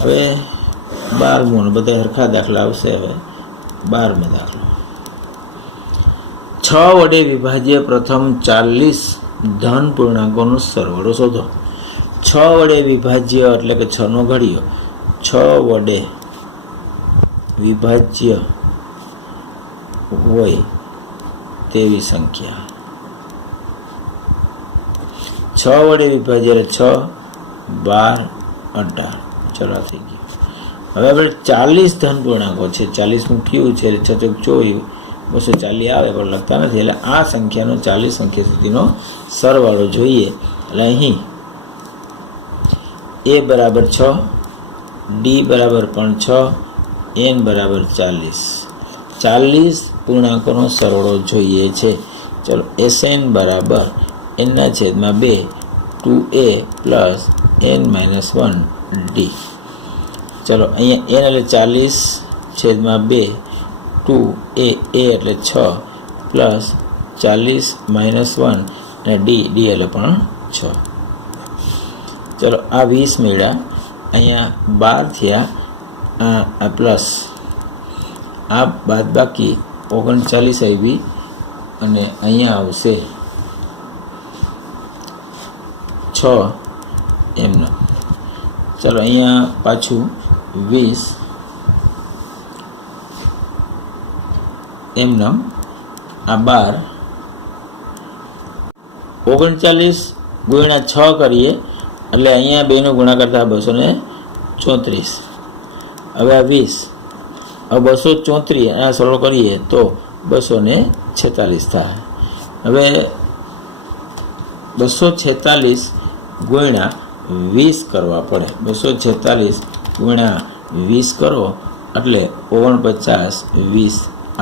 હવે 12મો ને બધા સરખા દાખલા આવશે। હવે 12મો દાખલો, 6 વડે વિભાજ્ય પ્રથમ 40 ધન પૂર્ણાંકોનો સરવાળો શોધો। 6 વડે વિભાજ્ય એટલે કે 6 નો ઘડિયો, 6 વડે વિભાજ્ય હોય તેવી સંખ્યા, 6 વડે વિભાજ્ય એટલે 6, 12, 18। ચલો આ થઈ ગયું। હવે આપણે 40 ધન પૂર્ણાંકો છે, 40 મૂક્યું છે એટલે 6 ચોક 24, 240 આવે પણ લખતા નથી, એટલે આ સંખ્યાનો 40 સંખ્યા સુધીનો સરવાળો જોઈએ। એટલે અહીં a બરાબર 6, d બરાબર પણ 6, n બરાબર 40, 40 પૂર્ણાંકોનો સરવાળો જોઈએ છે। ચલો Sn બરાબર n/2 2a plus n-1 d। ચલો અહીંયા n એટલે 40/2, 2a એટલે 6 પ્લસ 40-1 અને d એટલે પણ 6। ચલો આ 20 મળ્યા, અહીંયા 12 થયા, આ પ્લસ આ બાદ બાકી 39 આવી અને અહીંયા આવશે 6 એમનો। ચલો અહીંયા પાછું 20 એમનો, આ 12, 39 ગુણ્યા 6 કરીએ એટલે અહીંયા બેનો ગુણાકાર થાય 234। હવે આ 20, હવે 234 આ સરળ કરીએ તો 246 થાય। હવે 246 ગુણ્યા 20 કરવા પડે, 246 ગુણ્યા 20 કરો એટલે 49, 20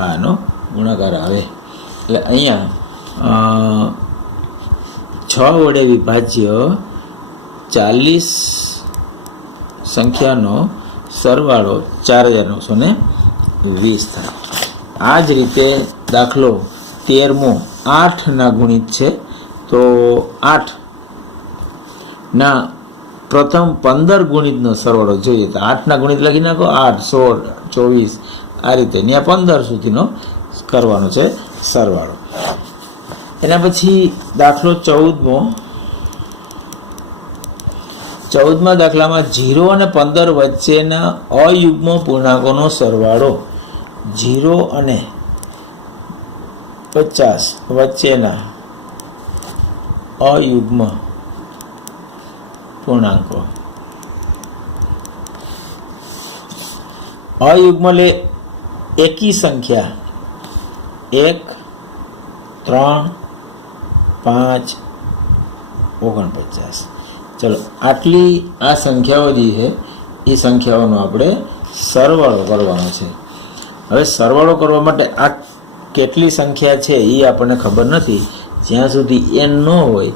આનો ગુણાકાર આવે। એટલે અહીંયા 6 વડે વિભાજ્ય 40 સંખ્યાનો સરવાળો 4920 થાય। આ જ રીતે દાખલો 13મો 8ના ગુણિત છે, તો 8ના પ્રથમ 15 ગુણિતનો સરવાળો જોઈએ તો 8ના ગુણિત લખી નાખો, 8, 16, 24 આ રીતે ત્યાં 15 સુધીનો કરવાનો છે સરવાળો। એના પછી દાખલો 14મા દાખલામાં 0 અને 15 વચ્ચેના અયુગ્મ પૂર્ણાંકોનો સરવાળો, 0 અને 50 વચ્ચેના અયુગ્મ પૂર્ણાંકો, અયુગ્મ એટલે એકી સંખ્યા 1, 3, 5, 49। ચલો આટલી આ સંખ્યાઓ જે છે એ સંખ્યાઓનો આપણે સરવાળો કરવાનો છે। હવે સરવાળો કરવા માટે આ કેટલી સંખ્યા છે એ આપણને ખબર નથી, જ્યાં સુધી n ન હોય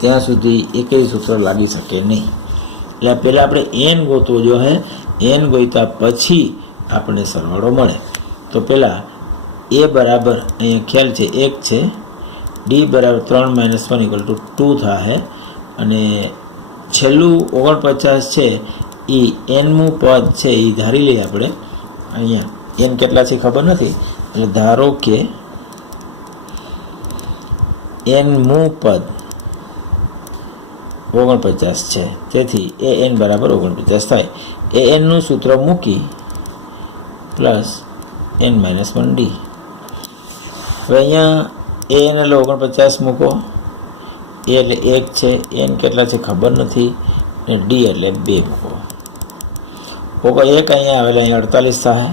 ત્યાં સુધી એકેય સૂત્ર લાગી શકે નહીં। એટલે પહેલાં આપણે n ગોતવો જોઈએ, n ગોત્યા પછી આપણને સરવાળો મળે। તો પહેલાં a બરાબર અહીંયા ખ્યાલ છે 1 છે, d બરાબર 3 - 1 = 2 થાય, અને છેલ્લું 49 છે એ nમું પદ છે એ ધારી લઈએ આપણે। અહીંયા n કેટલા છે ખબર નથી, એટલે ધારો કે nમું પદ 49 છે, તેથી an બરાબર 49 થાય। anનું સૂત્ર મૂકી પ્લસ n-1 d। હવે અહીંયા an એટલે 49 મૂકો, a એટલે 1 છે, n કેટલા છે ખબર નથી, અને d એટલે 2 મૂકો। 1 અહીંયા આવે એટલે અહીંયા 48 થાય,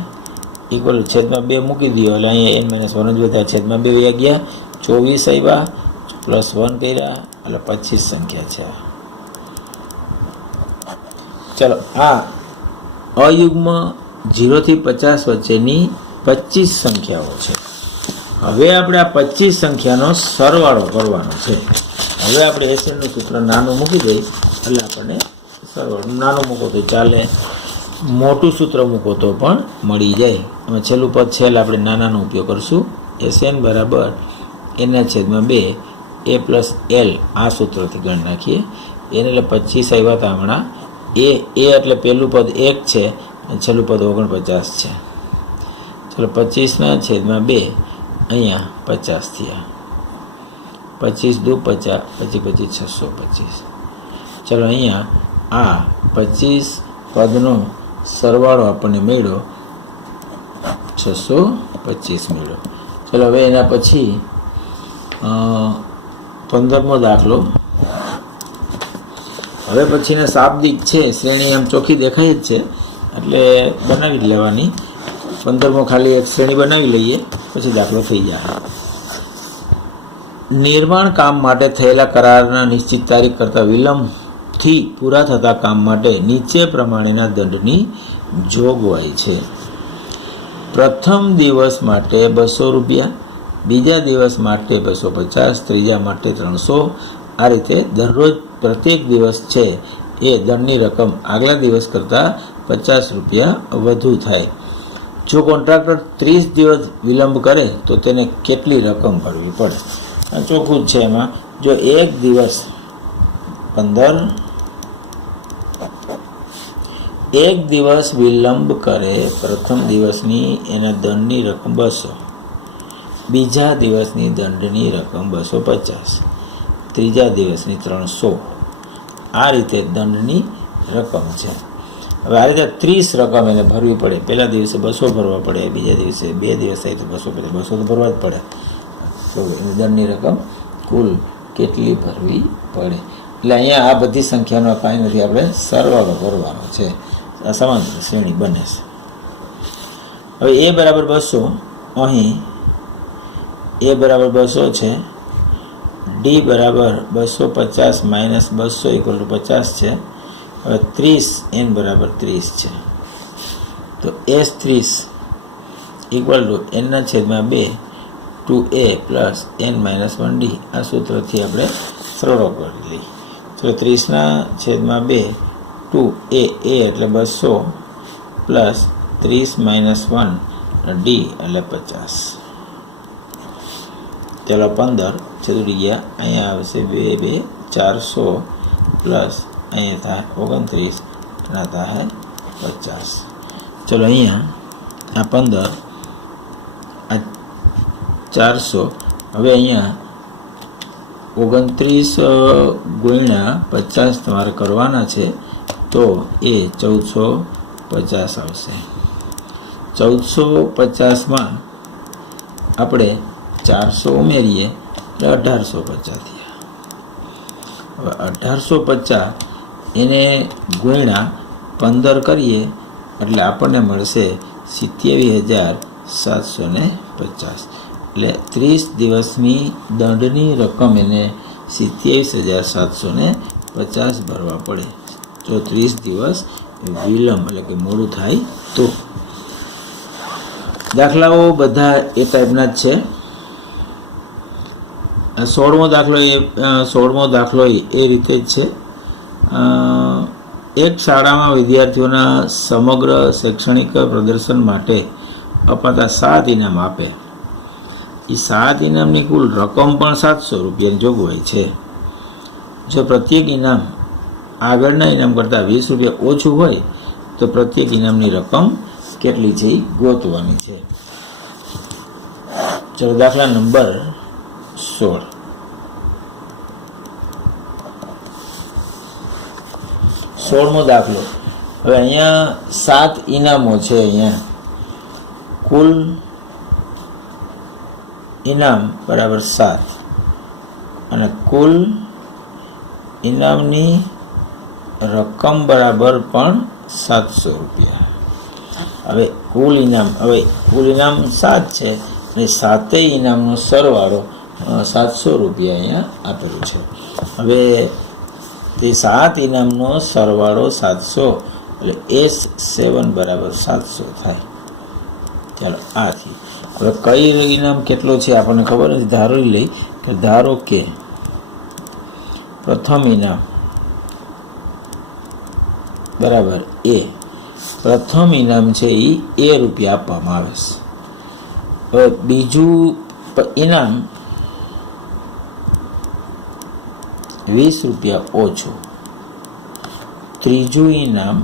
ઇક્વલ છેદમાં 2 મૂકી દો એટલે અહીંયા n-1 જ વધ્યા, છેદમાં 2 વયા ગયા, 24 આવ્યા, પ્લસ 1 કર્યા એટલે 25 સંખ્યા છે। ચલો આ અયુગ્મ 0 થી 50 વચ્ચેની 25 સંખ્યાઓ છે। હવે આપણે આ 25 સંખ્યાનો સરવાળો કરવાનો છે। હવે આપણે એસએનનું સૂત્ર નાનું મૂકી દઈએ એટલે આપણને સરવાળો, નાનું મૂકો તો ચાલે, મોટું સૂત્ર મૂકો તો પણ મળી જાય। એમાં છેલ્લું પદ છેલ્લે આપણે નાનાનો ઉપયોગ કરશું। SN બરાબર n/2 a + l આ સૂત્રથી ગણ નાખીએ। એને એટલે 25 આવ્યા હતા હમણાં, એ એટલે પહેલું પદ 1 છે અને છેલ્લું પદ 49 છે. ચલો 25/2 અહીંયા 50 થયા. 25 દુ 50, પછી 625. ચલો અહીંયા આ 25 પદનો સરવાળો આપણને મળ્યો 625 મળ્યો. ચલો હવે એના પછી 15મો દાખલો. હવે પછીના શાબ્દિક છે, શ્રેણી આમ ચોખ્ખી દેખાય જ છે એટલે બનાવી જ લેવાની. 15મો ખાલી એક શ્રેણી બનાવી લઈએ પછી દાખલો થઈ જાય. નિર્માણ કામ માટે થયેલા કરારના નિશ્ચિત તારીખ કરતાં વિલંબથી પૂરા થતા કામ માટે નીચે પ્રમાણેના દંડની જોગવાઈ છે. પ્રથમ દિવસ માટે 200 રૂપિયા, બીજા દિવસ માટે 250, ત્રીજા માટે 300. આ રીતે દરરોજ પ્રત્યેક દિવસ છે એ દંડની રકમ આગલા દિવસ કરતાં 50 રૂપિયા વધુ થાય. જો કોન્ટ્રાક્ટર 30 દિવસ વિલંબ કરે તો તેને કેટલી રકમ ભરવી પડે? આ ચોખ્ખું જ છે. એમાં જો એક દિવસ 15, એક દિવસ વિલંબ કરે, પ્રથમ દિવસની એના દંડની રકમ 200, બીજા દિવસની દંડની રકમ 250, ત્રીજા દિવસની 300. આ રીતે દંડની રકમ છે. હવે આ રીતે 30 રકમ એને ભરવી પડે. પહેલા દિવસે 200 ભરવા પડે, બીજા દિવસે 2 દિવસ થાય તો 250, 200 તો ભરવા જ પડે. તો એની દંડની રકમ કુલ કેટલી ભરવી પડે? એટલે અહીંયા આ બધી સંખ્યાનો કાંઈ નથી, આપણે સરવાળો કરવાનો છે. આ સમાંતર શ્રેણી બને છે. હવે એ બરાબર 200, અહીં એ બરાબર 200 છે, ડી બરાબર 250 માઇનસ 200 = 50 છે. હવે 30, n બરાબર 30 છે. તો S30 = n/2 2a plus n-1d. આ સૂત્રથી આપણે સરળો કરી લઈએ. તો 30/2 2a એટલે 200 પ્લસ 30 - 1 d એટલે 50. ચલો 15 છેદુડી ગયા. અહીંયા આવશે 2 2 400 પ્લસ અહીંયા થાય 29 ના થાય 50. ચલો અહીંયા આ 15 આ 400. હવે અહીંયા 29 ગુણ્યા 50 તમારે કરવાના છે તો એ 1450 આવશે. 1450માં આપણે 400 ઉમેરીએ એટલે 1850 થયા. હવે 1850 એને ગુણ્યા 15 કરીએ એટલે આપણને મળશે 27,750. એટલે 30 દિવસની દંડની રકમ એને 27,750 ભરવા પડે જો 30 દિવસ વિલંબ એટલે કે મોડું થાય તો. દાખલાઓ બધા એ ટાઈપના જ છે. 16મો દાખલો એ રીતે જ છે. એક શાળામાં વિદ્યાર્થીઓના સમગ્ર શૈક્ષણિક પ્રદર્શન માટે અપાતા 7 ઇનામ આપે. એ 7 ઇનામની કુલ રકમ પણ 700 રૂપિયાની જોગવાઈ છે. જો પ્રત્યેક ઇનામ આગળના ઇનામ કરતાં 20 રૂપિયા ઓછું હોય તો પ્રત્યેક ઇનામની રકમ કેટલી છે એ ગોતવાની છે. ચલો દાખલા નંબર 16. સોળમો દાખલો. હવે અહીંયા 7 ઇનામો છે. અહીંયા કુલ ઇનામ બરાબર 7 અને કુલ ઇનામની રકમ બરાબર પણ 700 રૂપિયા. હવે કુલ ઇનામ 7 છે અને 7 ઇનામનો સરવાળો 700 રૂપિયા અહીંયા આપેલું છે. હવે તે 7 ઇનામનો સરવાળો 700 એટલે S7 બરાબર 700 થાય. ચાલો આથી હવે કઈ ઇનામ કેટલો છે આપણને ખબર નથી. ધારી લઈ કે ધારો કે પ્રથમ ઇનામ બરાબર એ. પ્રથમ ઇનામ છે એ રૂપિયા આપવામાં આવે છે. હવે બીજું ઇનામ 20 રૂપિયા ઓછું. ત્રીજું ઇનામ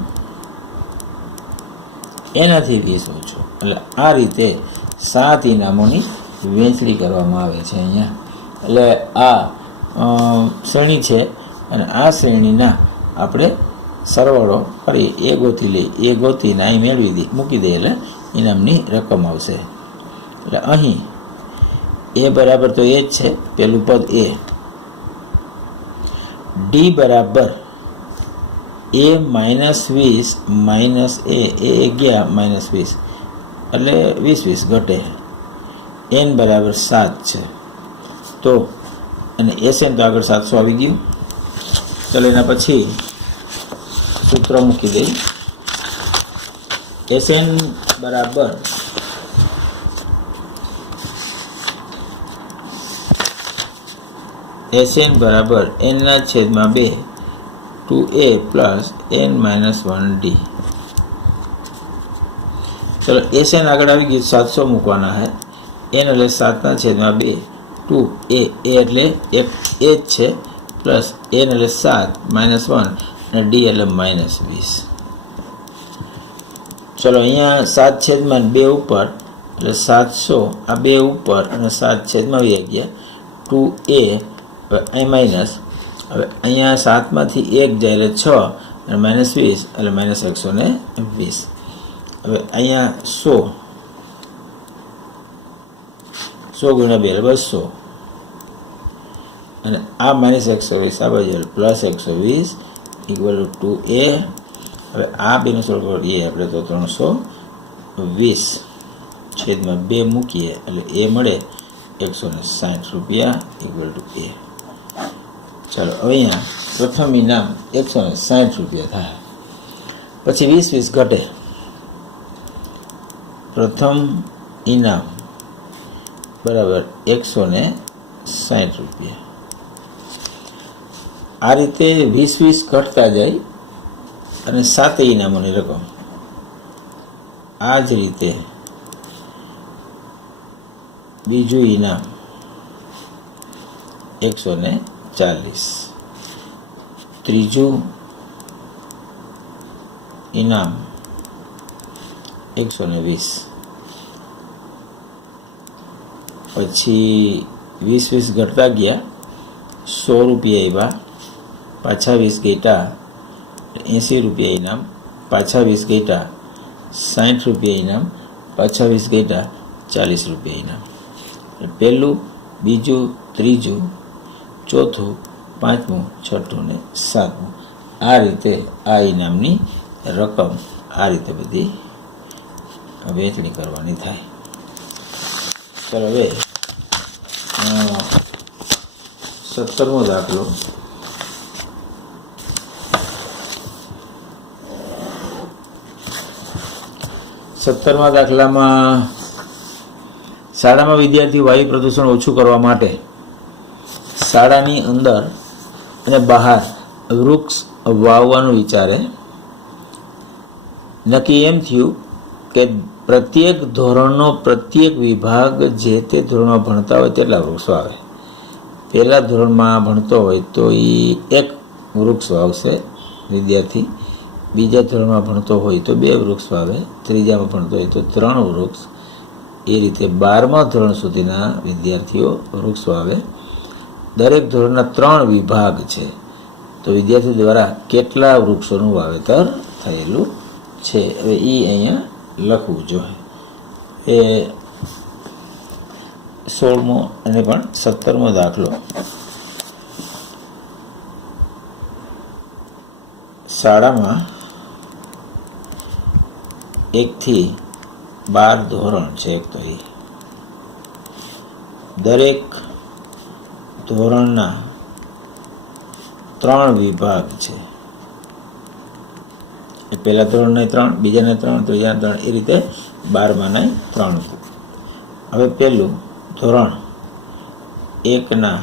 એનાથી 20 ઓછું. એટલે આ રીતે 7 ઇનામોની વહેંચણી કરવામાં આવે છે અહીંયા. એટલે આ શ્રેણી છે અને આ શ્રેણીના આપણે સરવાળો કરી એ ગોતી લઈ, એ ગોતીને અહીં મૂકી દઈએ એટલે ઇનામની રકમ આવશે. એટલે અહીં એ બરાબર તો એ જ છે, પેલું પદ એ. ડી બરાબર એ -20 માઇનસ એ 11 -20 એટલે 20 ઘટે. એન બરાબર 7 છે. તો અને એસએન તો આગળ 700 આવી ગયું. ચાલો એના પછી સૂત્ર મૂકી દઈ. એસએન બરાબર એનના છેદમાં 2 2a પ્લસ n - 1d. ચલો એસએન આગળ આવી ગયું, 700 મૂકવાના હે. n એટલે 7ના છેદમાં 2 2a એટલે એક એ જ છે પ્લસ n એટલે 7 -1 અને d એટલે -20. ચલો અહીંયા 7 છેદમાં 2 ઉપર એટલે 700, આ 2 ઉપર અને 7 છેદમાં આવી ગયા 2a. હવે અહીં માઇનસ, હવે અહીંયા 7માંથી 1 જાય એટલે 6 અને -20 એટલે -120. હવે અહીંયા 100 ગુણ્યા 2 એટલે 200 અને આ -120 આ બાજુ એટલે +120 ઇક્વલ ટુ 2a. હવે આ બેનો સરવાળો કરીએ આપણે તો 320 છેદમાં 2 મૂકીએ એટલે એ મળે 160 રૂપિયા ઇક્વલ ટુ a. ચાલો હવે અહીંયા પ્રથમ ઇનામ 160 રૂપિયા થાય. પછી 20 ઘટે. પ્રથમ ઇનામ બરાબર 160 રૂપિયા. આ રીતે 20 ઘટતા જાય અને 7 ઇનામોની રકમ. આ જ રીતે બીજું ઇનામ 140, ત્રીજું ઇનામ 120, પછી 20 ઘટતા ગયા 100 રૂપિયા આવ્યા, પાછા 20 ઘટ્યા 80 રૂપિયા ઇનામ, પાછા 20 ઘટ્યા 60 રૂપિયા ઇનામ, પાછા 20 ઘટ્યા 40 રૂપિયા ઇનામ. પહેલું, બીજું, ત્રીજું, ચોથું, પાંચમું, છઠ્ઠું ને સાતમું. આ રીતે આ ઇનામની રકમ આ રીતે બધી વહેંચણી કરવાની થાય. ચાલો હવે 17મો દાખલો. સત્તરમા દાખલામાં શાળામાં વિદ્યાર્થીઓ વાયુ પ્રદૂષણ ઓછું કરવા માટે શાળાની અંદર અને બહાર વૃક્ષ વાવવાનું વિચારે. નક્કી એમ થયું કે પ્રત્યેક ધોરણનો પ્રત્યેક વિભાગ જે તે ધોરણમાં ભણતા હોય તેટલા વૃક્ષો આવે. પહેલા ધોરણમાં ભણતો હોય તો એ 1 વૃક્ષ વાવશે વિદ્યાર્થી, બીજા ધોરણમાં ભણતો હોય તો 2 વૃક્ષ વાવે, ત્રીજામાં ભણતો હોય તો 3 વૃક્ષ. એ રીતે 12મા ધોરણ સુધીના વિદ્યાર્થીઓ વૃક્ષ વાવે. દરેક ધોરણના 3 વિભાગ છે તો વિદ્યાર્થી દ્વારા કેટલા વૃક્ષોનું વાવેતર થયેલું છે હવે એ અહીંયા લખવું જોઈએ. એ 16મો અને પણ 17મો દાખલો. શાળામાં 1 થી 12 ધોરણ છે. એક તો એ દરેક ધોરણના 3 વિભાગ છે. એ પહેલા ધોરણના 3, બીજાના 3, ત્રીજાના 3, એ રીતે 12માના 3. હવે પહેલું ધોરણ 1ના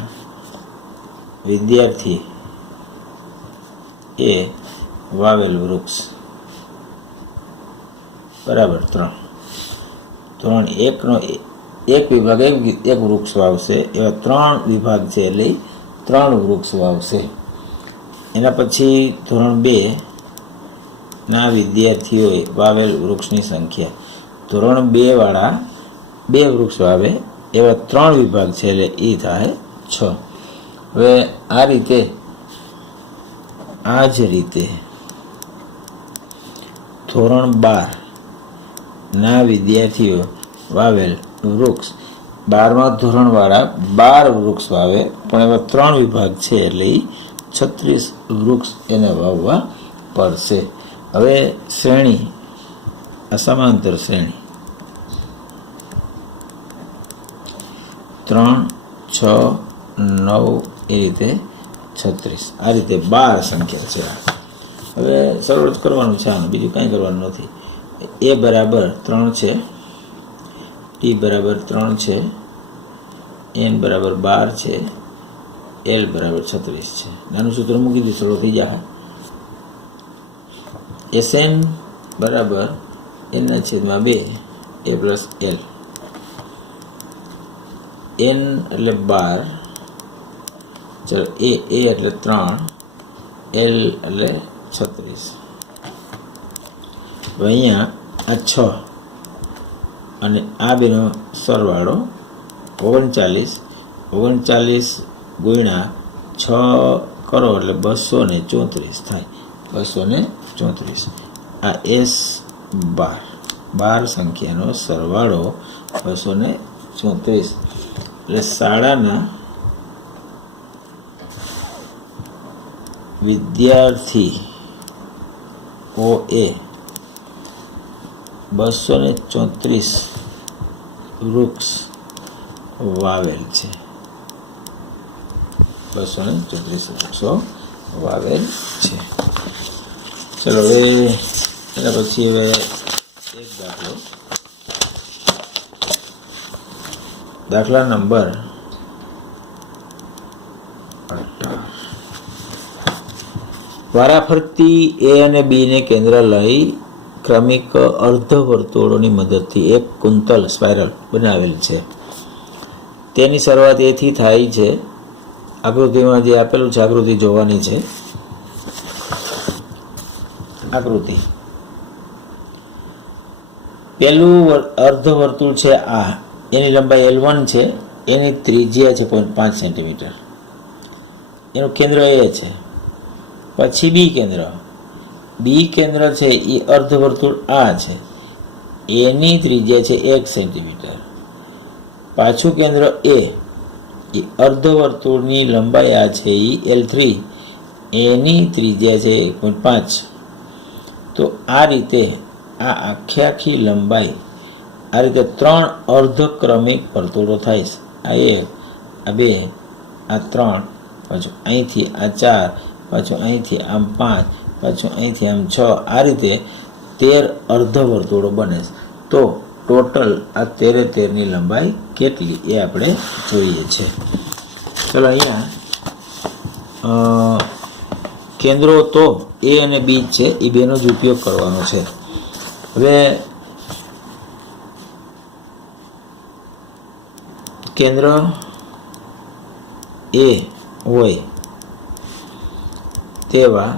વિદ્યાર્થી એ વાવેલ વૃક્ષ બરાબર 3. ધોરણ 1નો એક વિભાગ એક વૃક્ષ વાવશે, એવા 3 વિભાગ છે એટલે 3 વૃક્ષ વાવશે. એના પછી ધોરણ 2 ના વિદ્યાર્થીઓએ વાવેલ વૃક્ષની સંખ્યા. ધોરણ 2 વાળા 2 વૃક્ષ વાવે એવા 3 વિભાગ છે, એટલે એ થાય 6. હવે આ જ રીતે ધોરણ 12 ના વિદ્યાર્થીઓ વાવેલ વૃક્ષ 12મા ધોરણવાળા 12 વૃક્ષ વાવે, પણ એવા 3 વિભાગ છે, એટલે 36 વૃક્ષ એને વાવવા પડશે. હવે શ્રેણી, આ સમાંતર શ્રેણી 3, 6, 9 એ રીતે 36, આ રીતે 12 સંખ્યા છે. હવે સરળ જ કરવાનું છે, આનું બીજું કાંઈ કરવાનું નથી. એ બરાબર 3 છે, ટી બરાબર 3 છે, એન બરાબર 12 છે, એલ બરાબર 36 છે. નાનું સૂત્ર મૂકી દીધું, સરળ થઈ જાય. SN બરાબર n/2 a plus L. n એટલે 12, ચલો એ એટલે 3, એલ એટલે 36. હવે અહીંયા આ 6 અને આ બેનો સરવાળો 39 ગુણ્યા 6 કરો એટલે 234 થાય. 234. આ S12 સંખ્યાનો સરવાળો 234. એટલે શાળાના વિદ્યાર્થીઓએ 234 વૃક્ષ વાવેલ છે. 234 વૃક્ષો વાવેલ છે. ચલો હવે એના પછી હવે એક દાખલા નંબર 18. વારાફરતી એ અને બી ને કેન્દ્ર લઈ ક્રમિક અર્ધવર્તુળોની મદદથી એક કુંતલ સ્પાઇરલ બનાવેલ છે. તેની શરૂઆત એથી થાય છે. આકૃતિમાં જે આપેલું છે, આકૃતિ જોવાની છે. આકૃતિ, પહેલું અર્ધવર્તુળ છે, આ એની લંબાઈ L1 છે, એની ત્રિજ્યા છે 0.5 સેન્ટીમીટર. એનું કેન્દ્ર એ છે. પછી બી કેન્દ્ર છે એ અર્ધવર્તુળ આ છે, એની ત્રિજ્યા છે 1 સેન્ટીમીટર. પાછું કેન્દ્ર એ અર્ધવર્તુળની લંબાઈ આ છે એ L3, એની ત્રિજ્યા છે 1.5. તો આ રીતે આ આખી લંબાઈ, આ રીતે 3 અર્ધક્રમિક વર્તુળો થાય છે. આ 1, આ 2, આ 3, પાછું અહીંથી આ 4, પાછું અહીંથી આમ 5, પાછું અહીંથી આમ 6, આ રીતે 13 અર્ધવર્તુળો બને છે. તો ટોટલ આ 13ની લંબાઈ કેટલી એ આપણે જોઈએ છે. ચલો અહીંયા કેન્દ્રો તો એ અને બી છે, એ બેનો જ ઉપયોગ કરવાનો છે. હવે કેન્દ્ર એ હોય તેવા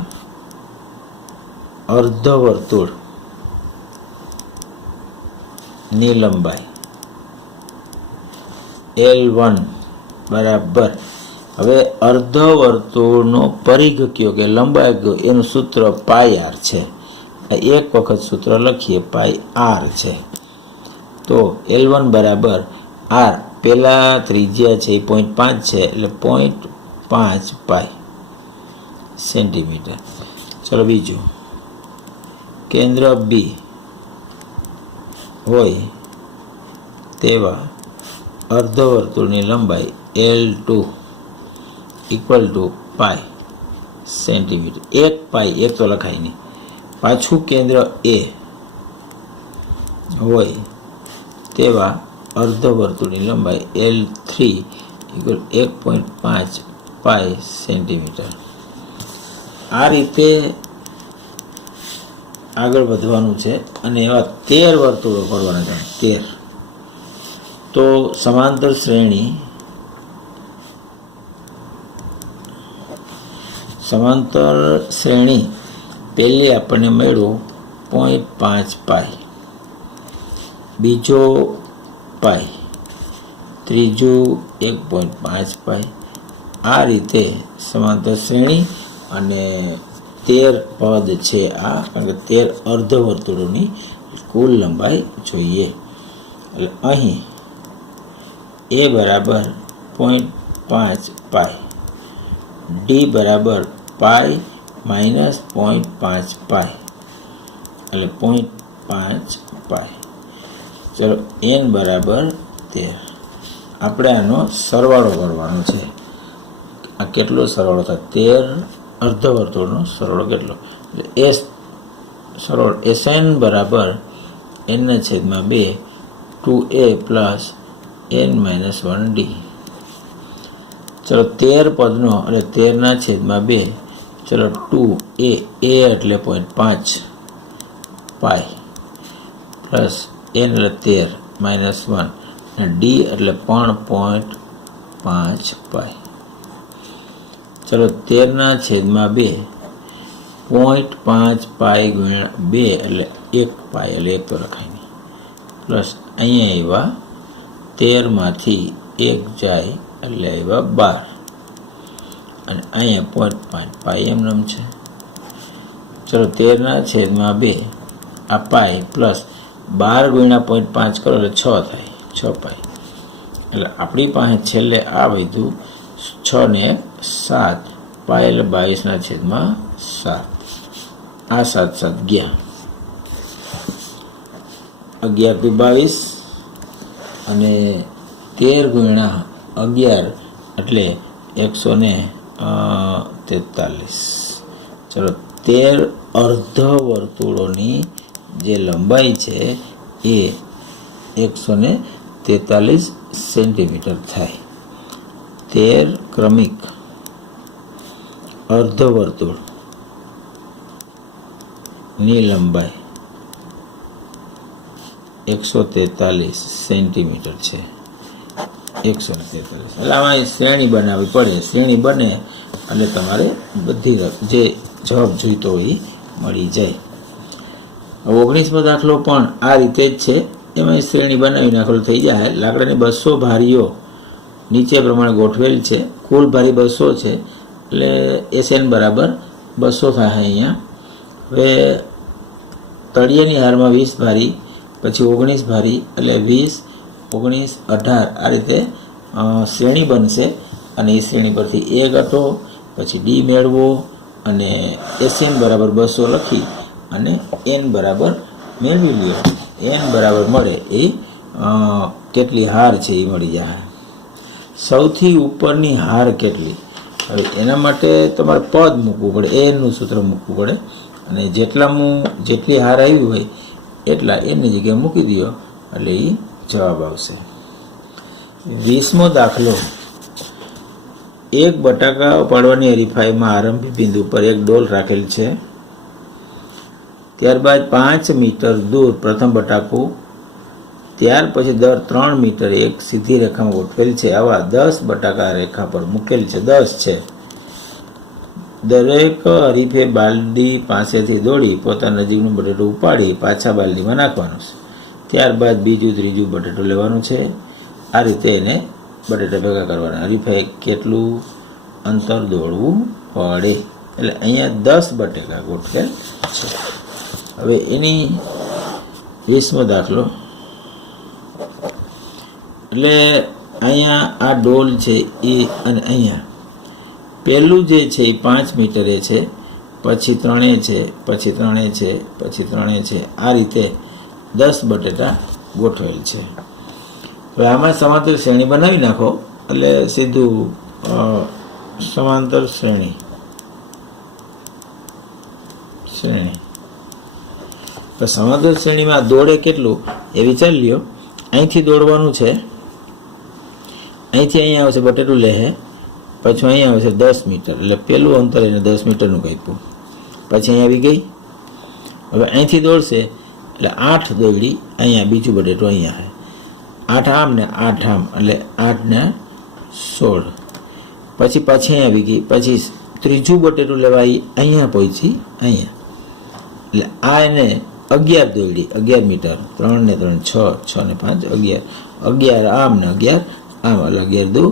અર્ધવર્તુળ ની લંબાઈ L1 બરાબર, હવે અર્ધવર્તુળનો પરિઘ કયો કે લંબાઈ કયો, એનું સૂત્ર πr છે. એક વખત સૂત્ર લખીએ, πr છે. તો L1 બરાબર r, પહેલા ત્રિજ્યા છે 0.5 છે, એટલે 0.5 પાઈ સેન્ટીમીટર. ચલો બીજું, કેન્દ્ર બી હોય તેવા અર્ધવર્તુળની લંબાઈ L2 = પાઈ સેન્ટીમીટર. 1 પાઈ, એક તો લખાય નહીં. પાછું કેન્દ્ર એ હોય તેવા અર્ધવર્તુળની લંબાઈ L3 = 1.5 પાઈ સેન્ટીમીટર. આ રીતે આગળ વધવાનું છે અને એવા 13 વર્તુળો કરવાના છે. 13. તો સમાંતર શ્રેણી પહેલી આપણને મળ્યું 0.5 પાઈ, બીજો પાઈ, ત્રીજું 1.5 પાઈ. આ રીતે સમાંતર શ્રેણી અને 13 પદ છે આ, કારણ કે 13 અર્ધવર્તુળોની કુલ લંબાઈ જોઈએ. એટલે અહીં એ બરાબર 0.5 પાઈ, ડી બરાબર પાઈ માઇનસ 0.5 પાઈ એટલે 0.5 પાઈ. ચલો એન બરાબર 13. આપણે આનો સરવાળો કરવાનો છે. આ કેટલો સરવાળો થાય? 13 અર્ધવર્તુળનો સરવાળો કેટલો? એટલે એસ સરવાળો એસએન બરાબર એનના છેદમાં 2 2a plus n minus 1d. ચલો 13 પદનો એટલે 13ના છેદમાં 2. ચલો 2a એટલે 0.5 પાઈ પ્લસ n એટલે 13 માઇનસ 1 અને d એટલે પણ 0.5 પાઈ. ચલો 13ના છેદમાં 2 0.5 પાઈ ગુણ્યા 2 એટલે 1 પાઈ એટલે 1 તો લખાય નહીં, પ્લસ અહીંયા આવ્યા 13માંથી 1 જાય એટલે આવ્યા 12 અને અહીંયા 0.5 પાઈ એમ છે. ચલો 13ના છેદમાં 2 આ પાઈ પ્લસ 12 ગુણ્યા 0.5 કરો એટલે 6 થાય, 6 પાઈ. એટલે આપણી પાસે છેલ્લે આ વધ્યું 6 ને 7 પાઈ એટલે 22ના છેદમાં 7. આ 7 7 ગયા, 11 થી 22 અને 13 ગુણ્યા 11 એટલે 143. ચલો 13 અર્ધવર્તુળોની જે લંબાઈ છે એ 143 સેન્ટીમીટર થાય. 13 ક્રમિક અર્ધવર્તુળ ની લંબાઈ 143 સેન્ટીમીટર છે. 143 એટલે આમાં શ્રેણી બનાવવી પડે. શ્રેણી બને એટલે તમારે બધી જે જવાબ જોઈતો હોય એ મળી જાય. 19મો દાખલો પણ આ રીતે જ છે. એમાં શ્રેણી બનાવી દાખલો થઈ જાય. લાકડાની 200 ભારીઓ નીચે પ્રમાણે ગોઠવેલ છે. કુલ ભારી 200 છે એટલે એસએન બરાબર 200 થાય અહીંયા. હવે તળિયેની હારમાં 20 ભારી, પછી 19 ભારી એટલે 20 19 18 આ રીતે શ્રેણી બનશે. અને એ શ્રેણી પરથી એ ઘટો, પછી ડી મેળવો અને એસએન બરાબર 200 લખી અને એન બરાબર મેળવી લ્યો. એન બરાબર મળે એ કેટલી હાર છે એ મળી જાય. સૌથી ઉપરની હાર કેટલી? હવે એના માટે તમારે પદ મૂકવું પડે, એનનું સૂત્ર મૂકવું પડે અને જેટલી હાર આવી હોય એટલા એની જગ્યાએ મૂકી દો એટલે એ જવાબ આવશે. 20મો દાખલો. એક બટાકા પાડવાની હરીફાઈમાં આરંભી બિંદુ પર એક ડોલ રાખેલ છે. ત્યારબાદ 5 મીટર દૂર પ્રથમ બટાકું, ત્યાર પછી દર 3 મીટર એક સીધી રેખામાં ગોઠવેલ છે. આવા 10 બટાકા રેખા પર મૂકેલ છે. 10 છે. દરેક હરીફે બાલદી પાસેથી દોડી પોતાના નજીકનું બટેટું ઉપાડી પાછા બાલદીમાં નાખવાનું છે. ત્યારબાદ બીજું ત્રીજું બટેટું લેવાનું છે. આ રીતે એને બટેટા ભેગા કરવાના. હરીફાઈ કેટલું અંતર દોડવું પડે. એટલે અહીંયા 10 બટેકા ગોઠવેલ છે. હવે એની 20મો દાખલો. એટલે અહીંયા આ ડોલ છે એ અને અહીંયા પહેલું જે છે એ 5 મીટરે છે, પછી 3 છે, પછી 3 છે, પછી 3 છે. આ રીતે 10 બટેટા ગોઠવેલ છે. હવે આમાં સમાંતર શ્રેણી બનાવી નાખો એટલે સીધું સમાંતર શ્રેણી તો સમાંતર શ્રેણીમાં દોડે કેટલું એ વિચારી લ્યો. અહીંથી દોડવાનું છે, અહીંથી અહીંયા આવશે બટેટું લે, પછી અહીંયા આવશે 10 મીટર એટલે પેલું અંતર એને 10 મીટરનું કાપ્યું, પછી અહીંયા આવી ગઈ. હવે અહીંથી દોડશે એટલે 8 દોડી, અહીંયા બીજું બટેટું અહીંયા છે. 8 આમ ને 8 આમ એટલે 8 ને 16. પછી અહીંયા આવી ગઈ. પછી ત્રીજું બટેટું લેવા અહીંયા પહોંચી અહીંયા એટલે આ એને 11 દોરડી, 11 મીટર, 3 ને 3 6, 6 ને 5 11, 11 આમ ને 11 આમ, એટલે 11 દુ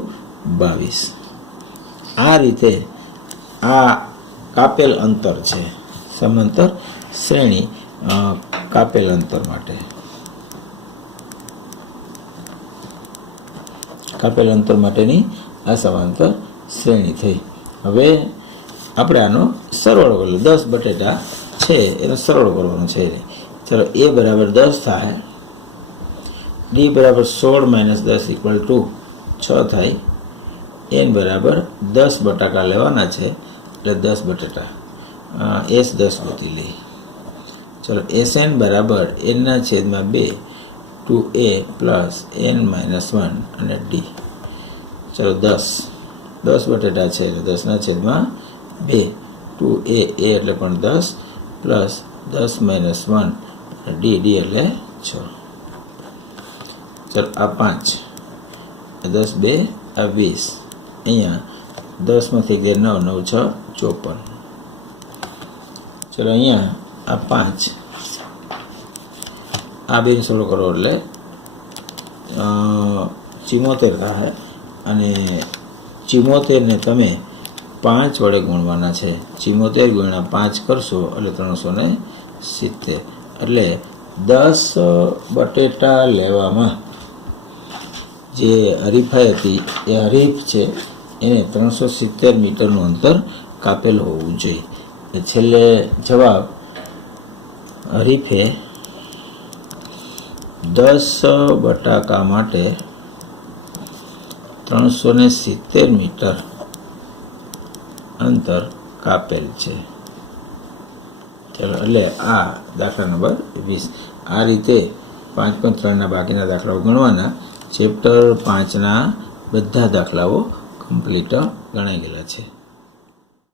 22. આ રીતે આ કાપેલ અંતર છે, સમાંતર શ્રેણી કાપેલ અંતર માટે. કાપેલ અંતર માટેની આ સમાંતર શ્રેણી થઈ. હવે આપણે આનો સરવાળો કરી લો. 10 બટેટા છે એનો સરવાળો કરવાનો છે. ચાલો, a બરાબર 10 થાય, d બરાબર 16 - 10 = 6 થાય, n બરાબર 10 બટાકા લેવાના છે એટલે 10 બટેટા, s 10 ગોતી લઈ. ચલો, sn બરાબર n/2 2a + n - 1 અને d. ચલો, 10 બટેટા છે એટલે 10/2 2a એટલે પણ 10 + 10 - 1 d એટલે 6. ચલો, આ 5, 10 2 આ 20, અહીંયા 10 માંથી 9 9 6 54. ચલો, અહીંયા આ 5, આ બે સરળ કરો એટલે 74 થાય, અને 74 ને તમે 5 વડે ગુણવાના છે. 74 × 5 કરશો એટલે 370. એટલે 10 બટેટા લેવામાં જે હરીફાઈ હતી એ હરીફ છે એને 370 મીટરનું અંતર કાપેલ હોવું જોઈએ. છેલ્લે જવાબ હરીફે 10 બટાકા માટે 370 મીટર અંતર કાપેલ છે. ચલો, એટલે આ દાખલા નંબર 20. આ રીતે 5.3ના બાકીના દાખલાઓ ગણવાના. ચેપ્ટર 5ના બધા દાખલાઓ કમ્પ્લીટ ગણાઈ ગયેલા છે.